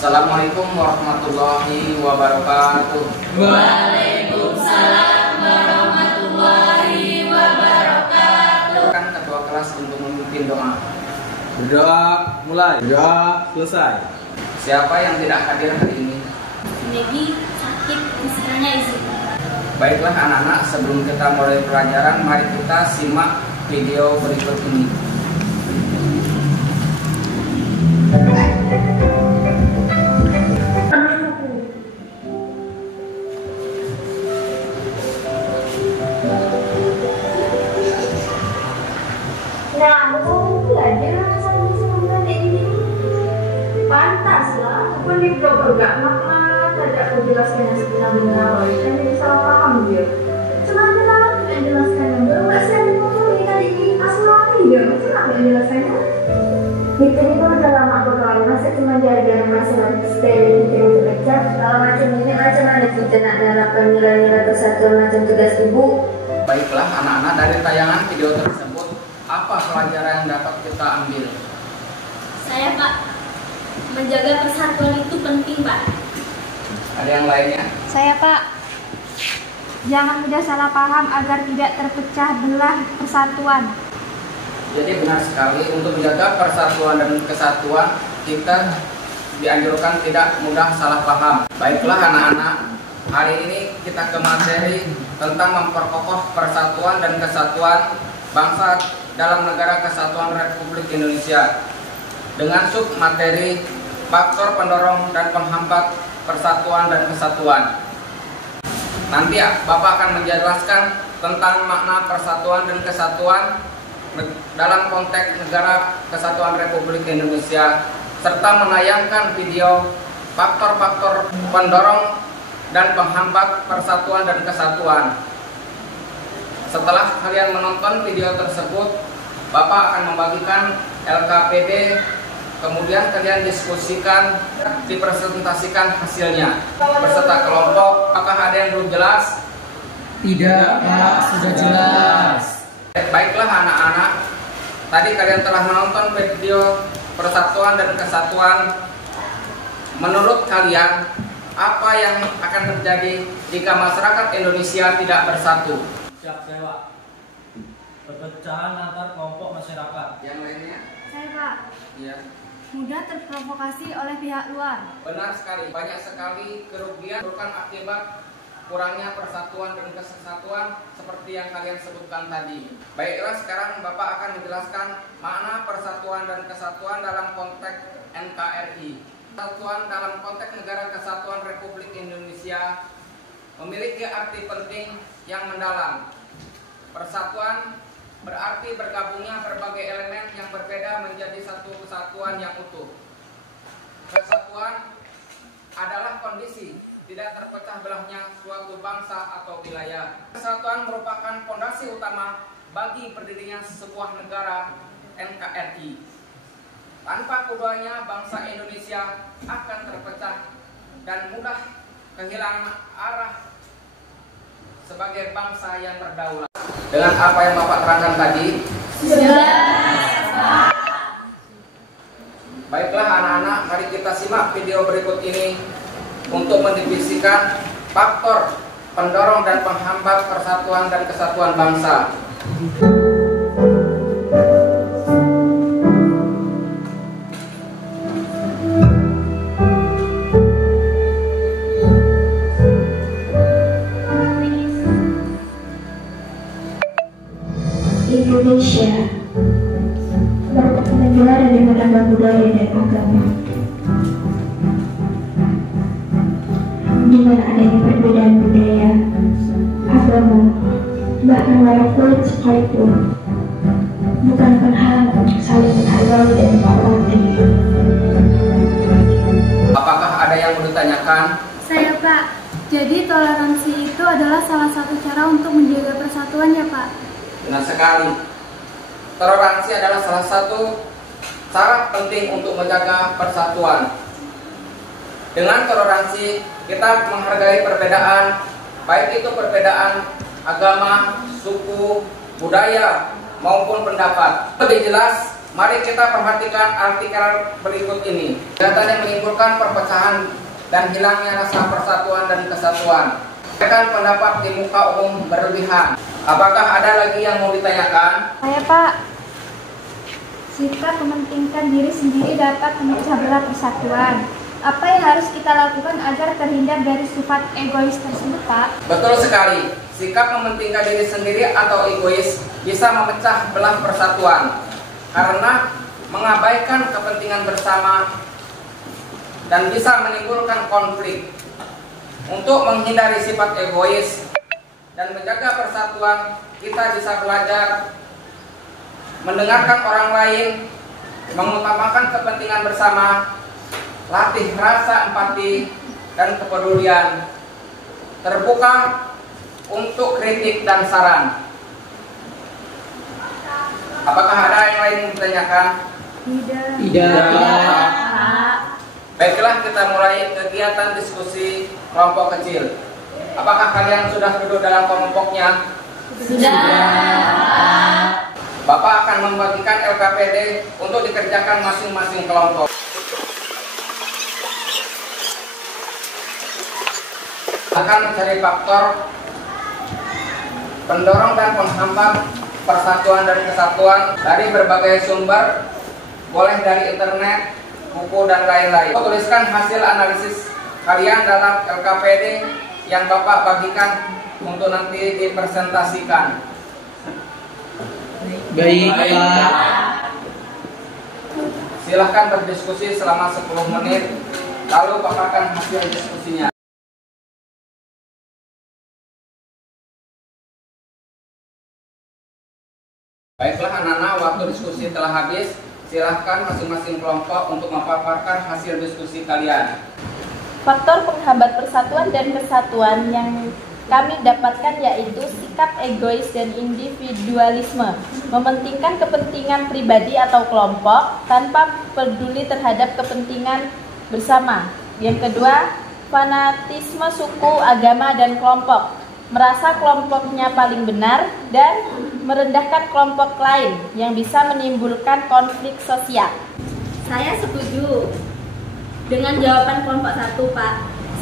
Assalamualaikum warahmatullahi wabarakatuh. Waalaikumsalam warahmatullahi wabarakatuh. Kan ketua kelas untuk memimpin doa. Berdoa mulai, berdoa selesai. Siapa yang tidak hadir hari ini? Negi sakit, istilahnya izin. Baiklah anak-anak, sebelum kita mulai pelajaran, mari kita simak video berikut ini. Nah, betul belajar sama sebenarnya ini. Pantaslah, aku nih gak makna, tidak aku jelaskan yang sebenar-benar, kan jadi salah paham dia. Cuman kenapa tidak jelaskan yang baru, gak saya ngomongin tadi ini asal dia, macam apa yang jelaskannya? Itu udah lama berkawan, masa cuma gara-gara masalah stay gitu yang terpecah. Kalau macam ini macam mana kita nak menerapkan nilai-nilai persatuan macam tugas ibu? Baiklah anak-anak, dari tayangan video tersebut, apa pelajaran yang dapat kita ambil? Saya, Pak, menjaga persatuan itu penting, Pak. Ada yang lainnya? Saya, Pak, jangan mudah salah paham agar tidak terpecah belah persatuan. Jadi benar sekali, untuk menjaga persatuan dan kesatuan kita dianjurkan tidak mudah salah paham. Baiklah anak-anak, hari ini kita ke materi tentang memperkokoh persatuan dan kesatuan bangsa dalam Negara Kesatuan Republik Indonesia dengan sub materi faktor pendorong dan penghambat persatuan dan kesatuan. Nanti Bapak akan menjelaskan tentang makna persatuan dan kesatuan dalam konteks Negara Kesatuan Republik Indonesia serta menayangkan video faktor-faktor pendorong dan penghambat persatuan dan kesatuan. Setelah kalian menonton video tersebut, Bapak akan membagikan LKPD, kemudian kalian diskusikan, dipresentasikan hasilnya beserta kelompok. Apakah ada yang belum jelas? Tidak, Pak, sudah jelas. Baiklah anak-anak, tadi kalian telah menonton video persatuan dan kesatuan. Menurut kalian, apa yang akan terjadi jika masyarakat Indonesia tidak bersatu? Siap sewa. Perpecahan antar kelompok masyarakat. Yang lainnya? Saya, Pak, Iya. mudah terprovokasi oleh pihak luar. Benar sekali, banyak sekali kerugian bukan akibat kurangnya persatuan dan kesatuan seperti yang kalian sebutkan tadi. Baiklah, sekarang Bapak akan menjelaskan makna persatuan dan kesatuan dalam konteks NKRI. Persatuan dalam konteks Negara Kesatuan Republik Indonesia memiliki arti penting yang mendalam. Persatuan berarti bergabungnya berbagai elemen yang berbeda menjadi satu kesatuan yang utuh. Kesatuan adalah kondisi tidak terpecah belahnya suatu bangsa atau wilayah. Kesatuan merupakan fondasi utama bagi berdirinya sebuah negara NKRI. Tanpa keduanya, bangsa Indonesia akan terpecah dan mudah kehilangan arah sebagai bangsa yang berdaulat. Dengan apa yang Bapak terangkan tadi? Jelas, Pak. Baiklah anak-anak, mari kita simak video berikut ini untuk mendefinisikan faktor pendorong dan penghambat persatuan dan kesatuan bangsa. Indonesia merupakan negara yang menambah budaya dan agama, di mana adanya perbedaan budaya, agama, bahkan warna kulit sekalipun bukan penghalang untuk saling menghargai dan menghormati. Apakah ada yang mau ditanyakan? Saya, Pak. Jadi toleransi itu adalah salah satu cara untuk menjaga persatuan ya, Pak? Benar sekali. Toleransi adalah salah satu cara penting untuk menjaga persatuan. Dengan toleransi, kita menghargai perbedaan, baik itu perbedaan agama, suku, budaya, maupun pendapat. Lebih jelas, Mari kita perhatikan artikel berikut ini. Data yang menimbulkan perpecahan dan hilangnya rasa persatuan dan kesatuan. Sampaikan pendapat di muka umum berlebihan. Apakah ada lagi yang mau ditanyakan? Saya Pak, sikap mementingkan diri sendiri dapat memecah belah persatuan. Apa yang harus kita lakukan agar terhindar dari sifat egois tersebut, Pak? Betul sekali. Sikap mementingkan diri sendiri atau egois bisa memecah belah persatuan karena mengabaikan kepentingan bersama dan bisa menimbulkan konflik. Untuk menghindari sifat egois dan menjaga persatuan, kita bisa belajar mendengarkan orang lain, mengutamakan kepentingan bersama, latih rasa empati dan kepedulian, terbuka untuk kritik dan saran. Apakah ada yang lain yang ditanyakan? Tidak. Baiklah, kita mulai kegiatan diskusi kelompok kecil. Apakah kalian sudah duduk dalam kelompoknya? Sudah. Bapak akan membagikan LKPD untuk dikerjakan masing-masing kelompok. Akan mencari faktor pendorong dan penghambat persatuan dan kesatuan dari berbagai sumber, boleh dari internet, buku, dan lain-lain. Tuliskan hasil analisis kalian dalam LKPD yang Bapak bagikan untuk nanti dipresentasikan. Baik, Pak. Silahkan berdiskusi selama 10 menit, lalu paparkan hasil diskusinya. Baiklah anak-anak, waktu diskusi telah habis. Silahkan masing-masing kelompok untuk memaparkan hasil diskusi kalian. Faktor penghambat persatuan dan kesatuan yang kami dapatkan yaitu sikap egois dan individualisme, mementingkan kepentingan pribadi atau kelompok tanpa peduli terhadap kepentingan bersama. Yang kedua, fanatisme suku, agama, dan kelompok, merasa kelompoknya paling benar dan merendahkan kelompok lain yang bisa menimbulkan konflik sosial. Saya setuju dengan jawaban kelompok 1, Pak.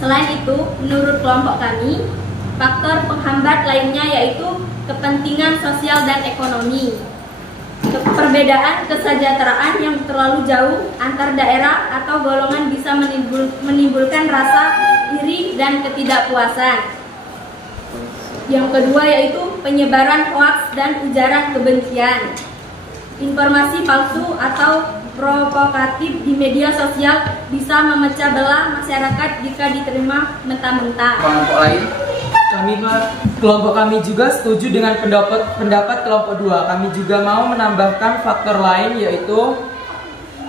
Selain itu, menurut kelompok kami, faktor penghambat lainnya yaitu kepentingan sosial dan ekonomi. Perbedaan kesejahteraan yang terlalu jauh antar daerah atau golongan bisa menimbulkan rasa iri dan ketidakpuasan. Yang kedua yaitu penyebaran hoaks dan ujaran kebencian. Informasi palsu atau provokatif di media sosial bisa memecah belah masyarakat jika diterima mentah-mentah. Kelompok lain? Kelompok kami juga setuju dengan pendapat kelompok 2. Kami juga mau menambahkan faktor lain yaitu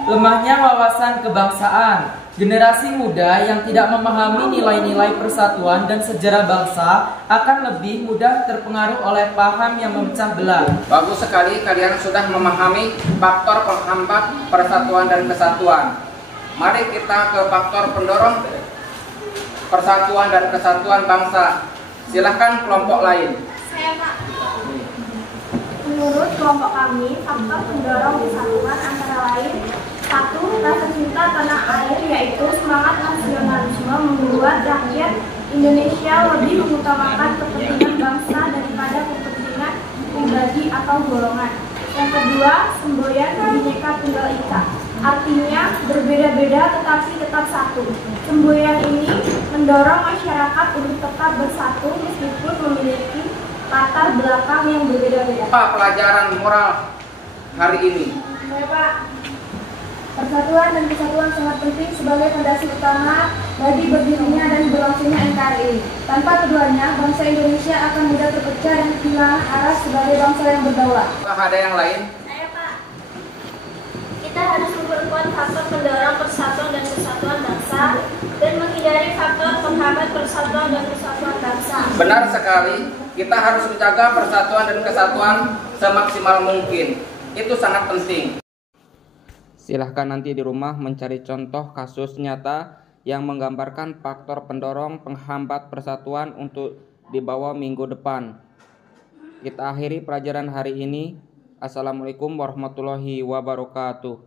lemahnya wawasan kebangsaan. Generasi muda yang tidak memahami nilai-nilai persatuan dan sejarah bangsa akan lebih mudah terpengaruh oleh paham yang memecah belah. Bagus sekali kalian sudah memahami faktor penghambat persatuan dan kesatuan. Mari kita ke faktor pendorong persatuan dan kesatuan bangsa. Silahkan kelompok lain. Saya Pak. Menurut kelompok kami, faktor pendorong kesatuan antara lain 1. Rasa cinta tanah air, yaitu semangat nasionalisme membuat rakyat Indonesia lebih mengutamakan kepentingan bangsa daripada kepentingan pribadi atau golongan. Yang kedua, semboyan Bhinneka Tunggal Ika, artinya berbeda-beda tetapi tetap satu. Semboyan ini mendorong masyarakat untuk tetap bersatu meskipun memiliki latar belakang yang berbeda-beda. Apa pelajaran moral hari ini? Saya Pak, persatuan dan kesatuan sangat penting sebagai fondasi utama bagi berdirinya dan berlangsungnya NKRI. Tanpa keduanya, bangsa Indonesia akan mudah terpecah dan kehilangan arah sebagai bangsa yang berdaulat. Apakah ada yang lain? Saya Pak, kita harus memperkuat faktor pendorong persatuan dan kesatuan bangsa dan menghindari faktor penghambat persatuan dan kesatuan bangsa. Benar sekali, kita harus menjaga persatuan dan kesatuan semaksimal mungkin. Itu sangat penting. Silahkan nanti di rumah mencari contoh kasus nyata yang menggambarkan faktor pendorong penghambat persatuan untuk dibawa minggu depan. Kita akhiri pelajaran hari ini. Assalamualaikum warahmatullahi wabarakatuh.